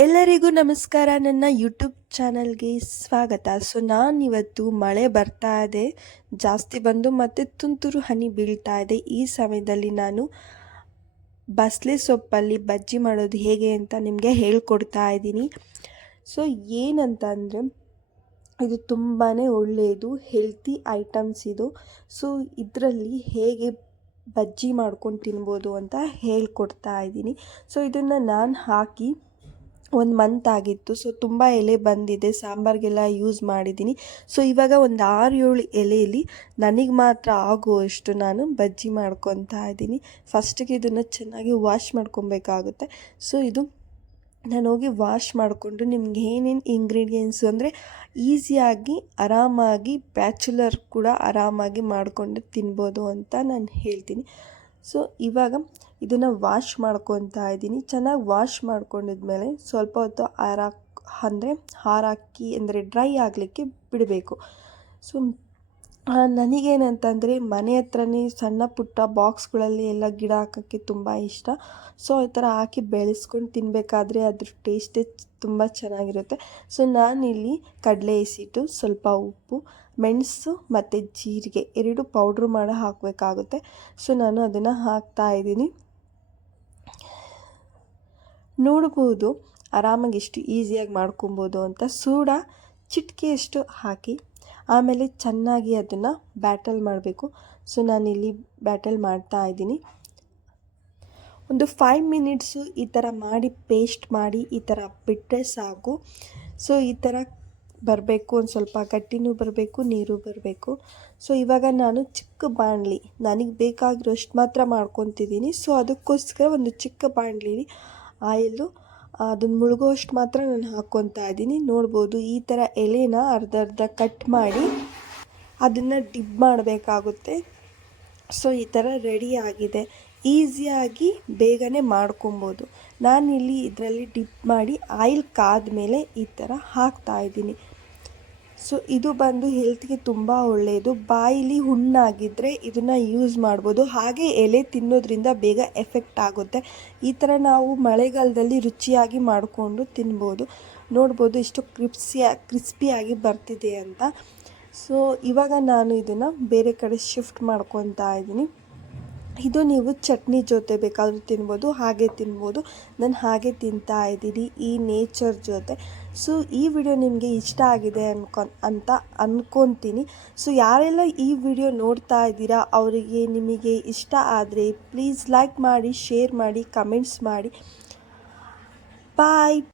ಎಲ್ಲರಿಗೂ ನಮಸ್ಕಾರ. ನನ್ನ ಯೂಟ್ಯೂಬ್ ಚಾನಲ್ಗೆ ಸ್ವಾಗತ. ಸೊ, ನಾನಿವತ್ತು ಮಳೆ ಬರ್ತಾ ಇದೆ. ಜಾಸ್ತಿ ಬಂದು ಮತ್ತು ತುಂತುರು ಹನಿ ಬೀಳ್ತಾ ಇದೆ. ಈ ಸಮಯದಲ್ಲಿ ನಾನು ಬಸಳೆ ಸೊಪ್ಪಲ್ಲಿ ಬಜ್ಜಿ ಮಾಡೋದು ಹೇಗೆ ಅಂತ ನಿಮಗೆ ಹೇಳ್ಕೊಡ್ತಾ ಇದ್ದೀನಿ. ಸೊ ಏನಂತ ಅಂದರೆ ಇದು ತುಂಬಾ ಒಳ್ಳೆಯದು, ಹೆಲ್ತಿ ಐಟಮ್ಸ್ ಇದು. ಸೊ, ಇದರಲ್ಲಿ ಹೇಗೆ ಬಜ್ಜಿ ಮಾಡ್ಕೊಂಡು ತಿನ್ಬೋದು ಅಂತ ಹೇಳ್ಕೊಡ್ತಾ ಇದ್ದೀನಿ. ಸೊ, ಇದನ್ನು ನಾನು ಹಾಕಿ ಒಂದು ಮಂತ್ ಆಗಿತ್ತು. ಸೊ ತುಂಬ ಎಲೆ ಬಂದಿದೆ. ಸಾಂಬಾರಿಗೆಲ್ಲ ಯೂಸ್ ಮಾಡಿದ್ದೀನಿ. ಸೊ ಇವಾಗ ಒಂದು ಆರು ಏಳು ಎಲೆಯಲ್ಲಿ ನನಗೆ ಮಾತ್ರ ಆಗುವಷ್ಟು ನಾನು ಬಜ್ಜಿ ಮಾಡ್ಕೊತಾ ಇದ್ದೀನಿ. ಫಸ್ಟಿಗೆ ಇದನ್ನು ಚೆನ್ನಾಗಿ ವಾಶ್ ಮಾಡ್ಕೊಬೇಕಾಗುತ್ತೆ. ಸೊ ಇದು ನಾನು ಹೋಗಿ ವಾಶ್ ಮಾಡಿಕೊಂಡು ನಿಮ್ಗೆ ಏನೇನು ಇಂಗ್ರೀಡಿಯೆಂಟ್ಸು ಅಂದರೆ ಈಸಿಯಾಗಿ ಆರಾಮಾಗಿ ಬ್ಯಾಚುಲರ್ ಕೂಡ ಆರಾಮಾಗಿ ಮಾಡಿಕೊಂಡು ತಿನ್ಬೋದು ಅಂತ ನಾನು ಹೇಳ್ತೀನಿ. ಸೊ, ಇವಾಗ ಇದನ್ನು ವಾಶ್ ಮಾಡ್ಕೊತಾ ಇದ್ದೀನಿ. ಚೆನ್ನಾಗಿ ವಾಶ್ ಮಾಡ್ಕೊಂಡಿದ್ಮೇಲೆ ಸ್ವಲ್ಪ ಹೊತ್ತು ಆರ ಅಂದರೆ ಹಾರಾಕಿ, ಅಂದರೆ ಡ್ರೈ ಆಗಲಿಕ್ಕೆ ಬಿಡಬೇಕು. ಸೊ ನನಗೇನಂತಂದರೆ ಮನೆ ಹತ್ರನೇ ಸಣ್ಣ ಪುಟ್ಟ ಬಾಕ್ಸ್ಗಳಲ್ಲಿ ಎಲ್ಲ ಗಿಡ ಹಾಕೋಕ್ಕೆ ತುಂಬ ಇಷ್ಟ. ಸೊ, ಈ ಥರ ಹಾಕಿ ಬೆಳೆಸ್ಕೊಂಡು ತಿನ್ನಬೇಕಾದ್ರೆ ಅದ್ರ ಟೇಸ್ಟೇ ತುಂಬ ಚೆನ್ನಾಗಿರುತ್ತೆ. ಸೊ, ನಾನಿಲ್ಲಿ ಕಡಲೆ ಎಸಿಟ್ಟು, ಸ್ವಲ್ಪ ಉಪ್ಪು, ಮೆಣಸು ಮತ್ತು ಜೀರಿಗೆ ಎರಡು ಪೌಡ್ರ್ ಮಾಡಿ ಹಾಕಬೇಕಾಗುತ್ತೆ. ಸೊ, ನಾನು ಅದನ್ನು ಹಾಕ್ತಾ ಇದ್ದೀನಿ. ನೋಡ್ಬೋದು, ಆರಾಮಾಗಿ ಎಷ್ಟು ಈಸಿಯಾಗಿ ಮಾಡ್ಕೊಬೋದು ಅಂತ. ಸೋಡಾ ಚಿಟಿಕೆಯಷ್ಟು ಹಾಕಿ ಆಮೇಲೆ ಚೆನ್ನಾಗಿ ಅದನ್ನು ಬ್ಯಾಟಲ್ ಮಾಡಬೇಕು. ಸೊ ನಾನಿಲ್ಲಿ ಬ್ಯಾಟಲ್ ಮಾಡ್ತಾ ಇದ್ದೀನಿ. ಒಂದು ಫೈವ್ ಮಿನಿಟ್ಸು ಈ ಥರ ಮಾಡಿ ಪೇಸ್ಟ್ ಮಾಡಿ ಈ ಥರ ಬಿಟ್ಟರೆ ಸಾಕು. ಸೊ ಈ ಥರ ಬರಬೇಕು, ಒಂದು ಸ್ವಲ್ಪ ಗಟ್ಟಿನೂ ಬರಬೇಕು, ನೀರು ಬರಬೇಕು. ಸೊ ಇವಾಗ ನಾನು ಚಿಕ್ಕ ಬಾಣಲಿ, ನನಗೆ ಬೇಕಾಗಿರೋಷ್ಟು ಮಾತ್ರ ಮಾಡ್ಕೊತಿದ್ದೀನಿ. ಸೊ ಅದಕ್ಕೋಸ್ಕರ ಒಂದು ಚಿಕ್ಕ ಬಾಣಲಿ ಆಯಿಲು ಅದನ್ನು ಮುಳುಗೋಷ್ಟು ಮಾತ್ರ ನಾನು ಹಾಕ್ಕೊತಾ ಇದ್ದೀನಿ. ನೋಡ್ಬೋದು ಈ ಥರ ಎಲೆನ ಅರ್ಧ ಅರ್ಧ ಕಟ್ ಮಾಡಿ ಅದನ್ನು ಡಿಪ್ ಮಾಡಬೇಕಾಗುತ್ತೆ. ಸೊ ಈ ಥರ ರೆಡಿ ಆಗಿದೆ. ಈಸಿಯಾಗಿ ಬೇಗನೆ ಮಾಡ್ಕೊಬೋದು. ನಾನಿಲ್ಲಿ ಇದರಲ್ಲಿ ಡಿಪ್ ಮಾಡಿ ಆಯಿಲ್ ಕಾದ ಮೇಲೆ ಈ ಥರ ಹಾಕ್ತಾ ಇದ್ದೀನಿ. ಸೊ ಇದು ಬಂದು ಹೆಲ್ತ್ಗೆ ತುಂಬ ಒಳ್ಳೆಯದು ಬಾಯಿಲಿ ಹುಣ್ಣಾಗಿದ್ದರೆ ಇದನ್ನು ಯೂಸ್ ಮಾಡ್ಬೋದು. ಹಾಗೆ ಎಲೆ ತಿನ್ನೋದ್ರಿಂದ ಬೇಗ ಎಫೆಕ್ಟ್ ಆಗುತ್ತೆ. ಈ ಥರ ನಾವು ಮಳೆಗಾಲದಲ್ಲಿ ರುಚಿಯಾಗಿ ಮಾಡಿಕೊಂಡು ತಿನ್ಬೋದು. ನೋಡ್ಬೋದು ಇಷ್ಟು ಕ್ರಿಪ್ಸಿಯ ಕ್ರಿಸ್ಪಿಯಾಗಿ ಬರ್ತಿದೆ ಅಂತ. ಸೊ ಇವಾಗ ನಾನು ಇದನ್ನು ಬೇರೆ ಕಡೆ ಶಿಫ್ಟ್ ಮಾಡ್ಕೊತಾ ಇದ್ದೀನಿ. ಇದು ನೀವು ಚಟ್ನಿ ಜೊತೆ ಬೇಕಾದರೂ ತಿನ್ಬೋದು, ಹಾಗೆ ತಿನ್ಬೋದು. ನಾನು ಹಾಗೆ ತಿಂತಾ ಇದ್ದೀನಿ ಈ ನೇಚರ್ ಜೊತೆ. ಸೊ ಈ ವಿಡಿಯೋ ನಿಮಗೆ ಇಷ್ಟ ಆಗಿದೆ ಅನ್ಕೊ, ಅಂತ ಅಂದ್ಕೊತೀನಿ ಸೊ ಯಾರೆಲ್ಲ ಈ ವಿಡಿಯೋ ನೋಡ್ತಾ ಇದ್ದೀರಾ, ಅವರಿಗೆ ನಿಮಗೆ ಇಷ್ಟ ಆದರೆ ಪ್ಲೀಸ್ ಲೈಕ್ ಮಾಡಿ ಶೇರ್ ಮಾಡಿ ಕಮೆಂಟ್ಸ್ ಮಾಡಿ. ಬಾಯ್